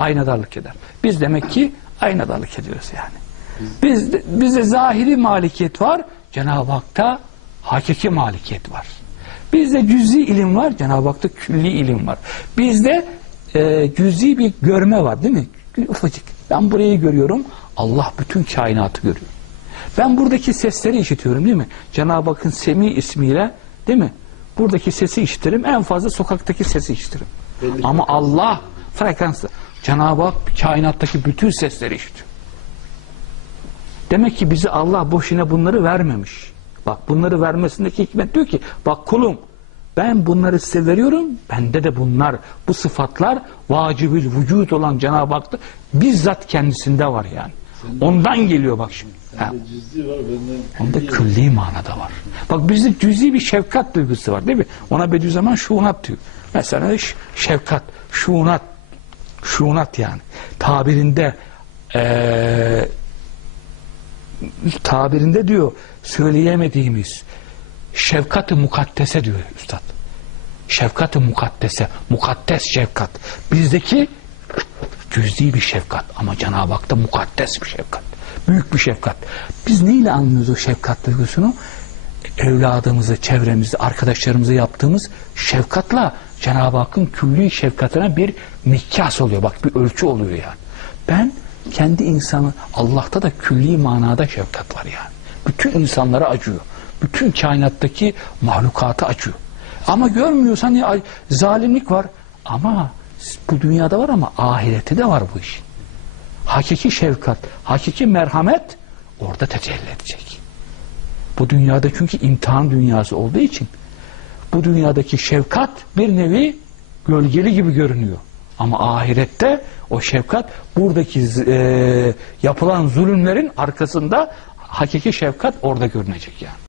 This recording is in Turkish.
aynadarlık eder. Biz demek ki aynadarlık ediyoruz yani. Biz bizde zahiri malikiyet var, Cenab-ı Hak'ta hakiki malikiyet var. Bizde cüzi ilim var, Cenab-ı Hak'ta külli ilim var. Bizde e, cüzi bir görme var değil mi? Ufacık. Ben burayı görüyorum, Allah bütün kainatı görüyor. Ben buradaki sesleri işitiyorum değil mi? Cenab-ı Hakk'ın Semi ismiyle değil mi? Buradaki sesi işitirim, en fazla sokaktaki sesi işitirim. Ama Allah frekanslı. Cenab-ı Hak kainattaki bütün sesleri işitiyor. Demek ki bize Allah boşuna bunları vermemiş. Bak bunları vermesindeki hikmet diyor ki bak kulum ben bunları size veriyorum. Bende de bunlar bu sıfatlar vacibül vücut olan Cenab-ı Hak'ta bizzat kendisinde var yani. Ondan geliyor bak şimdi. Ha. Bende cüzdi var benden. Onda külli manada var. Bak bizde cüzi bir şefkat duygusu var değil mi? Ona Bediüzzaman şuunat diyor. Mesela şefkat, şuunat, şuunat yani. Tabirinde eee tabirinde diyor söyleyemediğimiz şefkat-ı mukaddese diyor üstad. Şefkat-ı mukaddese, mukaddes şefkat. Bizdeki cüz'i bir şefkat ama Cenab-ı Hak'ta mukaddes bir şefkat. Büyük bir şefkat. Biz neyle anlıyoruz o şefkat duygusunu? Evladımızı, çevremizi, arkadaşlarımızı yaptığımız şefkatla Cenab-ı Hakk'ın külli şefkatine bir mikyas oluyor. Bak bir ölçü oluyor yani. Ben kendi insanı, Allah'ta da külli manada şefkat var yani. Bütün insanlara acıyor. Bütün kainattaki mahlukata acıyor. Ama görmüyorsan ya, zalimlik var. Ama bu dünyada var ama ahirette de var bu iş. Hakiki şefkat, hakiki merhamet orada tecelli edecek. Bu dünyada çünkü imtihan dünyası olduğu için bu dünyadaki şefkat bir nevi gölgeli gibi görünüyor. Ama ahirette o şefkat buradaki e, yapılan zulümlerin arkasında hakiki şefkat orada görünecek yani.